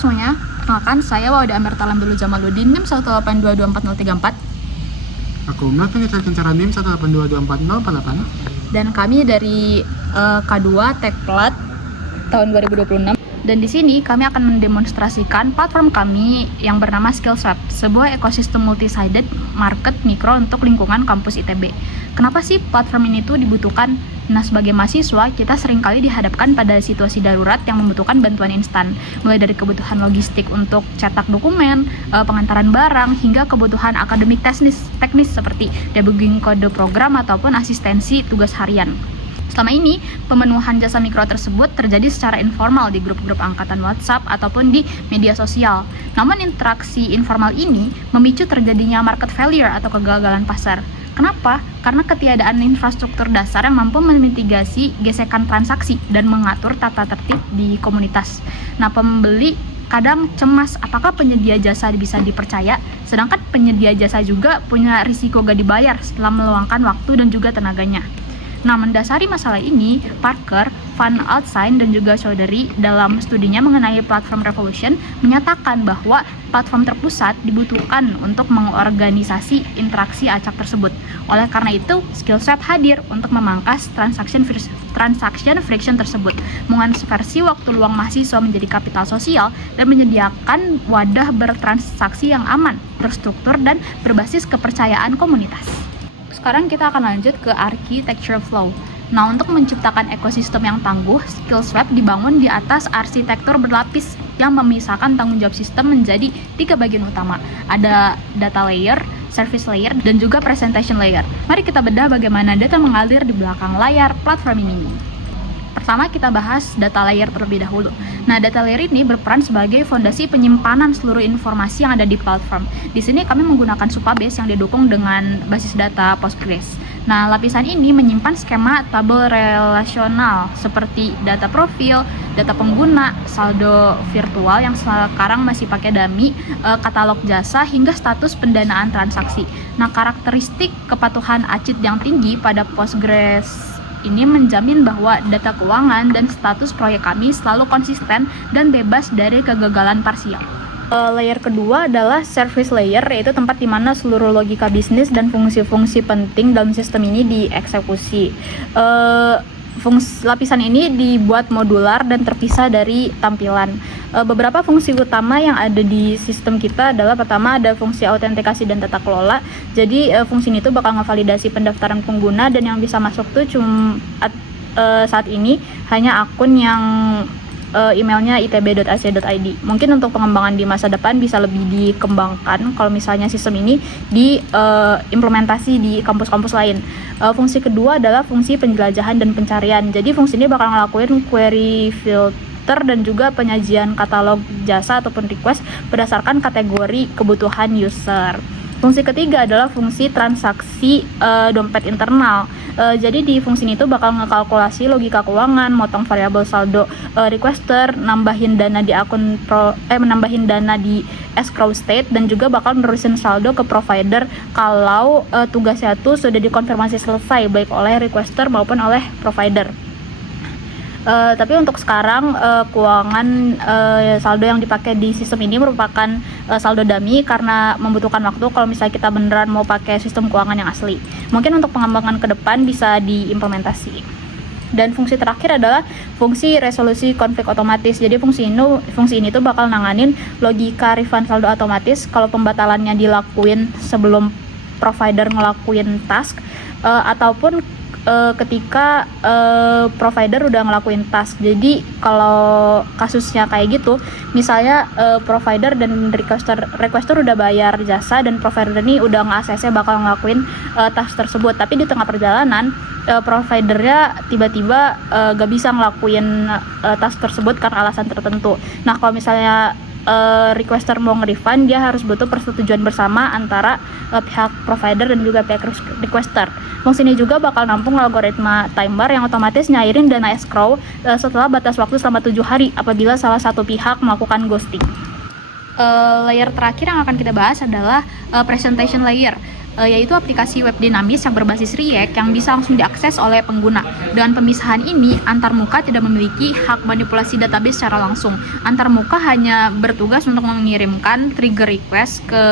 semuanya, perkenalkan saya Wauda Amerta Lambelu Jamaluddin, NIM 1822404. Aku Melvin Itra Kencara NIM 1822404. Dan kami dari K2 Tekplat tahun 2026. Dan di sini kami akan mendemonstrasikan platform kami yang bernama Skillswap, sebuah ekosistem multi-sided market mikro untuk lingkungan kampus ITB. Kenapa sih platform ini tuh dibutuhkan? Nah, sebagai mahasiswa, kita seringkali dihadapkan pada situasi darurat yang membutuhkan bantuan instan, mulai dari kebutuhan logistik untuk cetak dokumen, pengantaran barang, hingga kebutuhan akademik teknis seperti debugging kode program ataupun asistensi tugas harian. Selama ini, pemenuhan jasa mikro tersebut terjadi secara informal di grup-grup angkatan WhatsApp ataupun di media sosial. Namun interaksi informal ini memicu terjadinya market failure atau kegagalan pasar. Kenapa? Karena ketiadaan infrastruktur dasar yang mampu memitigasi gesekan transaksi dan mengatur tata tertib di komunitas. Nah, pembeli kadang cemas apakah penyedia jasa bisa dipercaya, sedangkan penyedia jasa juga punya risiko gak dibayar setelah meluangkan waktu dan juga tenaganya. Nah, mendasari masalah ini, Parker, Van Altsijn, dan juga Chowdhury dalam studinya mengenai platform revolution menyatakan bahwa platform terpusat dibutuhkan untuk mengorganisasi interaksi acak tersebut. Oleh karena itu, Skillswap hadir untuk memangkas transaction friction tersebut, mengonversi waktu luang mahasiswa menjadi kapital sosial, dan menyediakan wadah bertransaksi yang aman, terstruktur, dan berbasis kepercayaan komunitas. Sekarang kita akan lanjut ke architecture flow. Nah, untuk menciptakan ekosistem yang tangguh, Skillswap dibangun di atas arsitektur berlapis yang memisahkan tanggung jawab sistem menjadi 3 bagian utama. Ada data layer, service layer, dan juga presentation layer. Mari kita bedah bagaimana data mengalir di belakang layar platform ini. Pertama, kita bahas data layer terlebih dahulu. Nah, data layer ini berperan sebagai fondasi penyimpanan seluruh informasi yang ada di platform. Di sini kami menggunakan Supabase yang didukung dengan basis data Postgres. Nah, lapisan ini menyimpan skema tabel relasional seperti data profil, data pengguna, saldo virtual yang sekarang masih pakai dummy, katalog jasa, hingga status pendanaan transaksi. Nah, karakteristik kepatuhan ACID yang tinggi pada Postgres ini menjamin bahwa data keuangan dan status proyek kami selalu konsisten dan bebas dari kegagalan parsial. Layer kedua adalah service layer, yaitu tempat di mana seluruh logika bisnis dan fungsi-fungsi penting dalam sistem ini dieksekusi. Lapisan ini dibuat modular dan terpisah dari tampilan. Beberapa fungsi utama yang ada di sistem kita adalah, pertama, ada fungsi autentikasi dan tata kelola. Jadi fungsi ini tuh bakal ngevalidasi pendaftaran pengguna, dan yang bisa masuk tuh saat ini hanya akun yang emailnya itb.ac.id. Mungkin untuk pengembangan di masa depan bisa lebih dikembangkan kalau misalnya sistem ini diimplementasi di kampus-kampus lain. Fungsi kedua adalah fungsi penjelajahan dan pencarian. Jadi fungsi ini bakal ngelakuin query filter dan juga penyajian katalog jasa ataupun request berdasarkan kategori kebutuhan user. Fungsi ketiga adalah fungsi transaksi dompet internal. Jadi di fungsi ini tuh bakal ngekalkulasi logika keuangan, motong variabel saldo requester, nambahin dana di menambahin dana di escrow state, dan juga bakal nerusin saldo ke provider kalau tugasnya tuh sudah dikonfirmasi selesai baik oleh requester maupun oleh provider. Tapi untuk sekarang keuangan saldo yang dipakai di sistem ini merupakan saldo dummy karena membutuhkan waktu kalau misalnya kita beneran mau pakai sistem keuangan yang asli. Mungkin untuk pengembangan ke depan bisa diimplementasi. Dan fungsi terakhir adalah fungsi resolusi konflik otomatis. Jadi fungsi ini tuh bakal nanganin logika refund saldo otomatis kalau pembatalannya dilakuin sebelum provider ngelakuin task, ataupun ketika provider udah ngelakuin task. Jadi kalau kasusnya kayak gitu, misalnya provider dan requester udah bayar jasa dan provider ini udah nge-ACC bakal ngelakuin task tersebut, tapi di tengah perjalanan providernya tiba-tiba gak bisa ngelakuin task tersebut karena alasan tertentu. Nah, kalau misalnya requester mau nge-refund, dia harus butuh persetujuan bersama antara pihak provider dan juga pihak requester. Fungsi ini juga bakal nampung algoritma timer yang otomatis nyairin dana escrow setelah batas waktu selama 7 hari apabila salah satu pihak melakukan ghosting. Layer terakhir yang akan kita bahas adalah presentation layer. yaitu aplikasi web dinamis yang berbasis React yang bisa langsung diakses oleh pengguna. Dengan pemisahan ini, antarmuka tidak memiliki hak manipulasi database secara langsung. Antarmuka hanya bertugas untuk mengirimkan trigger request ke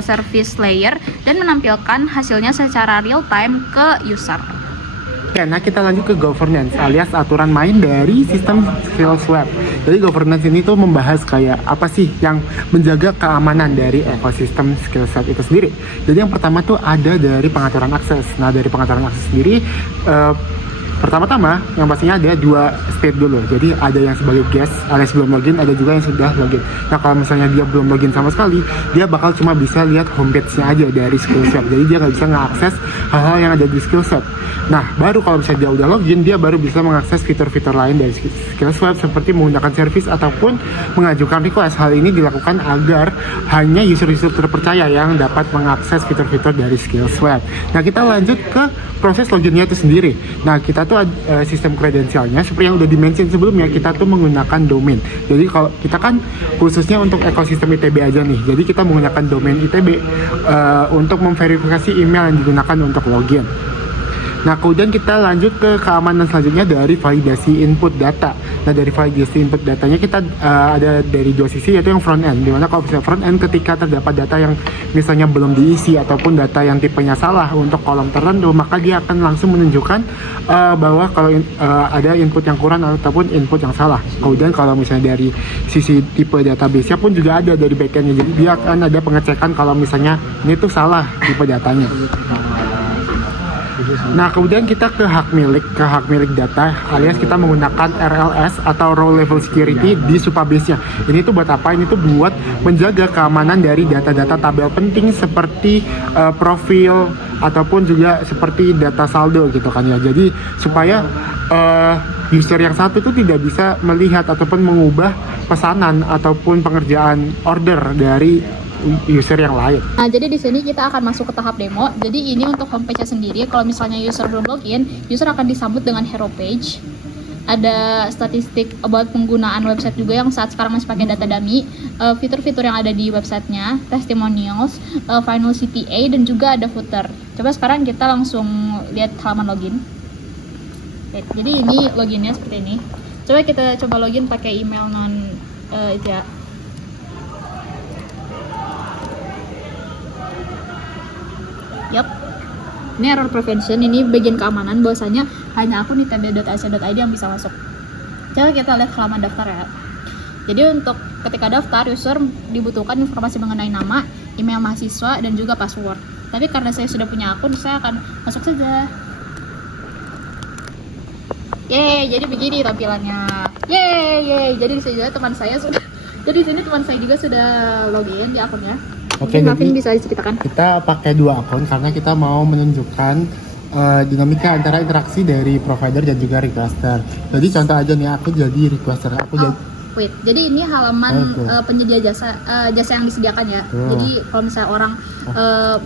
service layer dan menampilkan hasilnya secara real time ke user. Oke, nah kita lanjut ke governance alias aturan main dari sistem Skills Web. Jadi governance ini tuh membahas kayak apa sih yang menjaga keamanan dari ekosistem Skills Web itu sendiri. Jadi yang pertama tuh ada dari pengaturan akses. Nah dari pengaturan akses sendiri pertama-tama yang pastinya ada 2 state dulu. Jadi ada yang sebagai guest alias belum login, ada juga yang sudah login. Nah kalau misalnya dia belum login sama sekali, dia bakal cuma bisa lihat homepage-nya aja dari Skills Web. Jadi dia nggak bisa mengakses hal-hal yang ada di Skills Web. Nah baru kalau misalnya dia udah login, dia baru bisa mengakses fitur-fitur lain dari Skills Web seperti menggunakan service ataupun mengajukan request. Hal ini dilakukan agar hanya user-user terpercaya yang dapat mengakses fitur-fitur dari Skills Web. Nah kita lanjut ke proses loginnya itu sendiri. Nah kita tuh sistem kredensialnya seperti yang udah dimention sebelumnya, kita tuh menggunakan domain. Jadi kalau kita kan khususnya untuk ekosistem ITB aja nih, jadi kita menggunakan domain ITB untuk memverifikasi email yang digunakan untuk login. Nah kemudian kita lanjut ke keamanan selanjutnya dari validasi input data. Nah dari validasi input datanya kita ada dari 2 sisi, yaitu yang front end, dimana kalau misalnya front end ketika terdapat data yang misalnya belum diisi ataupun data yang tipenya salah untuk kolom tertentu, maka dia akan langsung menunjukkan bahwa kalau ada input yang kurang ataupun input yang salah. Kemudian kalau misalnya dari sisi tipe database-nya pun juga ada dari backend-nya, jadi dia akan ada pengecekan kalau misalnya ini tuh salah tipe datanya. Nah kemudian kita ke hak milik data alias kita menggunakan RLS atau Row Level Security di Supabase-nya. Ini tuh buat apa? Ini tuh buat menjaga keamanan dari data-data tabel penting seperti profil ataupun juga seperti data saldo gitu kan ya. Jadi supaya user yang satu tuh tidak bisa melihat ataupun mengubah pesanan ataupun pengerjaan order dari user yang lain. Nah, jadi di sini kita akan masuk ke tahap demo. Jadi ini untuk homepage-nya sendiri. Kalau misalnya user belum login, user akan disambut dengan hero page. Ada statistik about penggunaan website juga yang saat sekarang masih pakai data dummy, fitur-fitur yang ada di websitenya, testimonials, final CTA, dan juga ada footer. Coba sekarang kita langsung lihat halaman login. Jadi ini loginnya seperti ini. Coba kita coba login pakai email non itu ya. Yap, ini error prevention, ini bagian keamanan, bahwasanya hanya akun itb.ac.id yang bisa masuk. Coba kita lihat halaman daftar ya. Jadi untuk ketika daftar, user dibutuhkan informasi mengenai nama, email mahasiswa, dan juga password. Tapi karena saya sudah punya akun, saya akan masuk saja. Yeay, jadi begini tampilannya. Yeay, jadi di sini teman saya sudah, jadi di sini teman saya juga sudah login di akunnya. Oke, Marvin jadi bisa diceritakan? kita pakai 2 akun karena kita mau menunjukkan dinamika antara interaksi dari provider dan juga requester. Jadi contoh aja nih, aku jadi requester, Wait, jadi ini halaman penyedia jasa yang disediakan ya. Jadi kalau misalnya orang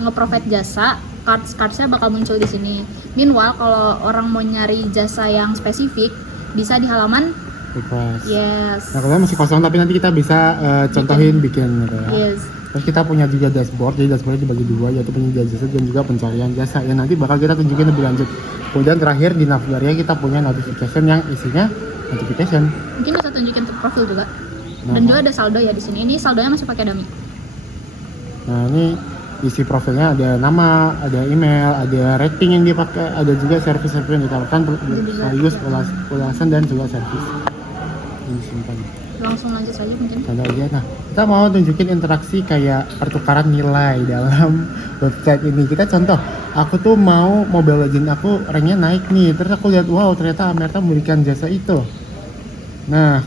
nge-provide jasa, cards-cardsnya bakal muncul di sini. Meanwhile, kalau orang mau nyari jasa yang spesifik, bisa di halaman request. Yes. Nah kalau masih kosong, tapi nanti kita bisa contohin bikin gitu ya. Yes. Terus kita punya juga dashboard, jadi dashboardnya dibagi 2, yaitu penyedia jasa dan juga pencarian jasa. Ya nanti bakal kita tunjukin lebih lanjut. Kemudian terakhir di navigatornya kita punya notification yang isinya notification. Mungkin bisa tunjukin ke profil juga. Dan juga ada saldo ya di sini. Ini saldonya masih pakai dummy. Nah ini isi profilnya ada nama, ada email, ada rating yang dipakai, ada juga service-service yang ditawarkan, sekaligus ulasan dan juga service. Ini simpan. Langsung lanjut saja mungkin. Contoh aja. Nah, kita mau tunjukin interaksi kayak pertukaran nilai dalam website ini. Kita contoh, aku tuh mau Mobile Legends aku ranknya naik nih. Terus aku lihat, wow ternyata Amerta memberikan jasa itu. Nah,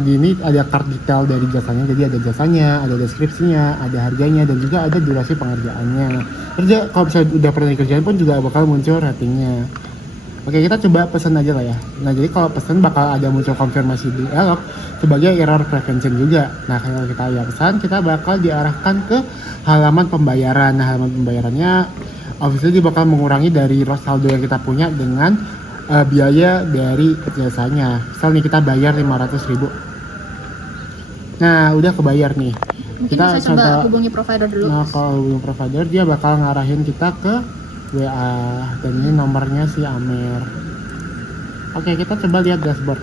gini ada card detail dari jasanya. Jadi ada jasanya, ada deskripsinya, ada harganya, dan juga ada durasi pengerjaannya. Terus kalau misalnya udah pernah dikerjain pun juga bakal muncul ratingnya. Oke, kita coba pesan aja lah ya. Nah, jadi kalau pesan bakal ada muncul konfirmasi dialog sebagai error prevention juga. Nah, kalau kita ya pesan, kita bakal diarahkan ke halaman pembayaran. Nah, halaman pembayarannya obviously dia bakal mengurangi dari saldo yang kita punya dengan biaya dari jasanya. Misal nih kita bayar 500.000. Nah, udah kebayar nih. Mungkin bisa coba hubungi provider dulu. Nah, kalau hubungi provider dia bakal ngarahin kita ke WA dan ini nomornya si Amer. Oke, kita coba lihat dashboard.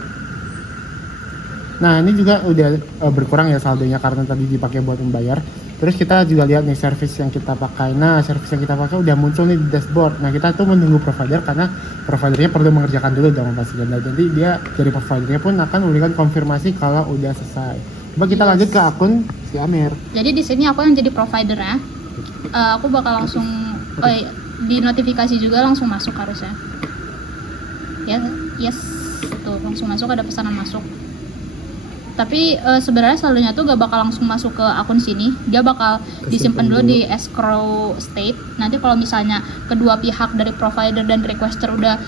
Nah, ini juga udah berkurang ya saldonya karena tadi dipakai buat membayar. Terus kita juga lihat nih service yang kita pakai. Nah, service yang kita pakai udah muncul nih di dashboard. Nah, kita tuh menunggu provider karena providernya perlu mengerjakan dulu dong pastinya. Nah, jadi dia dari providernya pun akan memberikan konfirmasi kalau udah selesai. Coba kita lanjut ke akun si Amer. Jadi di sini aku yang jadi provider ya. Aku bakal langsung di notifikasi juga langsung masuk harusnya. Ya, yes. Tuh, langsung masuk ada pesanan masuk. Tapi sebenarnya saldonya tuh gak bakal langsung masuk ke akun sini. Dia bakal disimpan dulu di escrow state. Nanti kalau misalnya kedua pihak dari provider dan requester udah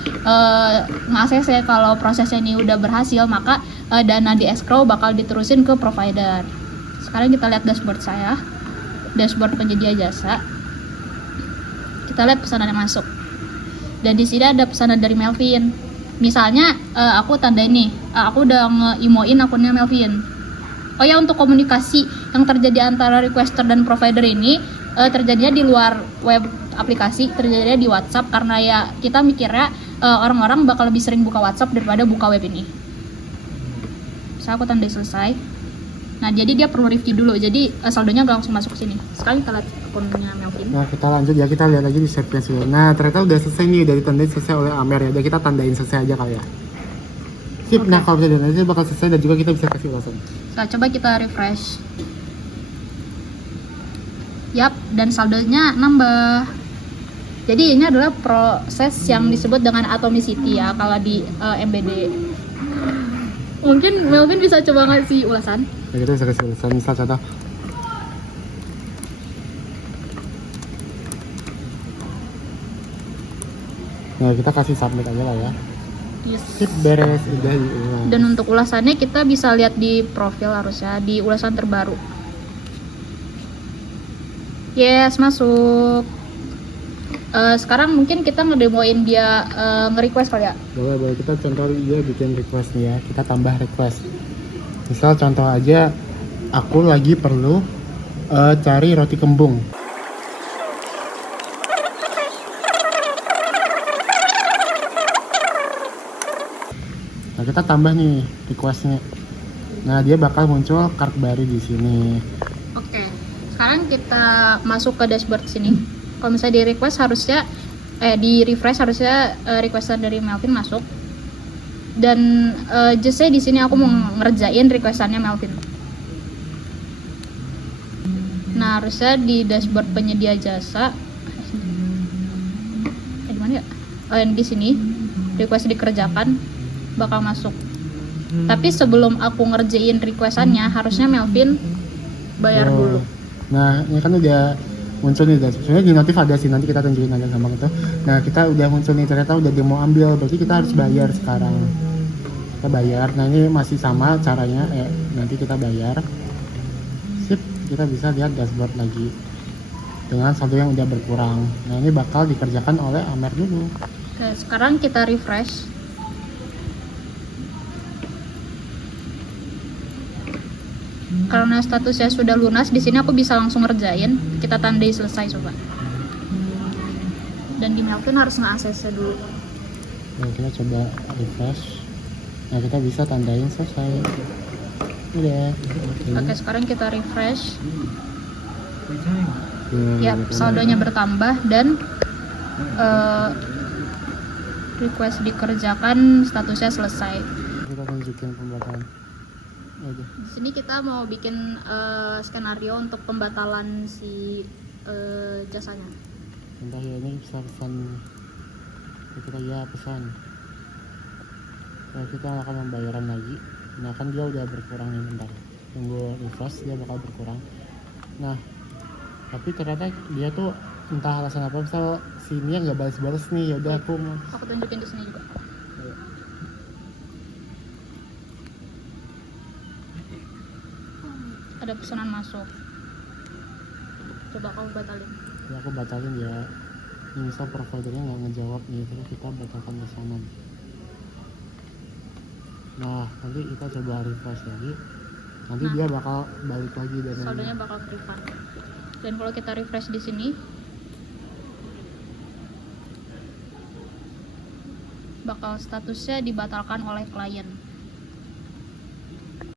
nge-ACC kalau prosesnya ini udah berhasil, maka dana di escrow bakal diterusin ke provider. Sekarang kita lihat dashboard saya. Dashboard penyedia jasa. Kita lihat pesanan yang masuk. Dan di sini ada pesanan dari Melvin. Misalnya aku tandain nih, aku udah nge-imoin akunnya Melvin. Oh ya, untuk komunikasi yang terjadi antara requester dan provider ini terjadinya di luar web aplikasi, terjadinya di WhatsApp karena ya kita mikirnya orang-orang bakal lebih sering buka WhatsApp daripada buka web ini. Saya aku tandai selesai. Nah, jadi dia perlu review dulu. Jadi saldonya gak langsung masuk ke sini. Sekarang kita lihat akunnya Melvin. Nah, kita lanjut ya, kita lihat lagi di service. Nah, ternyata udah selesai nih, udah ditandain selesai oleh Amer ya. Udah kita tandain selesai aja kali ya. Sip, okay. Nah kalau misalnya nanti bakal selesai dan juga kita bisa kasih ulasan. Nah, coba kita refresh. Yap, dan saldonya nambah. Jadi ini adalah proses yang disebut dengan atomicity ya kalau di MBD. Mungkin Melvin bisa coba ngasih ulasan. Nah, kita bisa kasih ulasan, misal contoh. Nah, kita kasih submit aja lah ya. Yes. Sip, beres, udah diulas. Dan untuk ulasannya kita bisa lihat di profil harusnya, di ulasan terbaru. Yes, masuk. Sekarang mungkin kita ngedemoin dia nge-request kali ya. Boleh, kita contoh dia bikin request nih ya. Kita tambah request. Misal contoh aja, aku lagi perlu cari roti kembung. Nah, kita tambah nih requestnya. Nah, dia bakal muncul card baru di sini. Oke, sekarang kita masuk ke dashboard sini. Kalau misalnya di request harusnya di refresh harusnya requestan dari Melvin masuk. Dan just say di sini aku mau ngerjain requestannya Melvin. Nah, harusnya di dashboard penyedia jasa di mana ya? Yang di sini request dikerjakan bakal masuk. Tapi sebelum aku ngerjain requestannya harusnya Melvin bayar dulu. Nah, ini kan udah muncul nih, sebenarnya di notif ada sih, nanti kita tunjukin aja gampang itu. Nah, kita udah muncul nih, ternyata udah demo ambil, berarti kita harus bayar sekarang. Kita bayar. Nah, ini masih sama caranya, nanti kita bayar. Sip, kita bisa lihat dashboard lagi dengan saldo yang udah berkurang. Nah, ini bakal dikerjakan oleh Amer dulu. Oke, sekarang kita refresh. Karena statusnya sudah lunas, di sini aku bisa langsung ngerjain. Kita tandai selesai coba. Dan di Melvin harus nge-ACC dulu. Nah, kita coba refresh. Nah, kita bisa tandain selesai. Udah. Oke, sekarang kita refresh. Ya, saldonya bertambah dan request dikerjakan, statusnya selesai. Kita tunjukin pembatalan. Di sini kita mau bikin skenario untuk pembatalan si jasanya. Entah ya, ini bisa pesan. Kita ya pesan. Nah, kita akan pembayaran lagi. Nah, kan dia udah berkurang nih, bentar. Tunggu refresh, dia bakal berkurang. Nah, tapi ternyata dia tuh entah alasan apa, misal sini nggak balas-balas nih. Ya udah, aku tunjukin di sini juga. Ada pesanan masuk. Coba kamu batalin. Ya, aku batalin ya. Ini misal providernya nggak ngejawab nih, terus kita batalkan pesanan. Nah, nanti kita coba refresh lagi. Nanti Nah, dia bakal balik lagi dan saldonya bakal refund. Dan kalau kita refresh di sini, bakal statusnya dibatalkan oleh klien.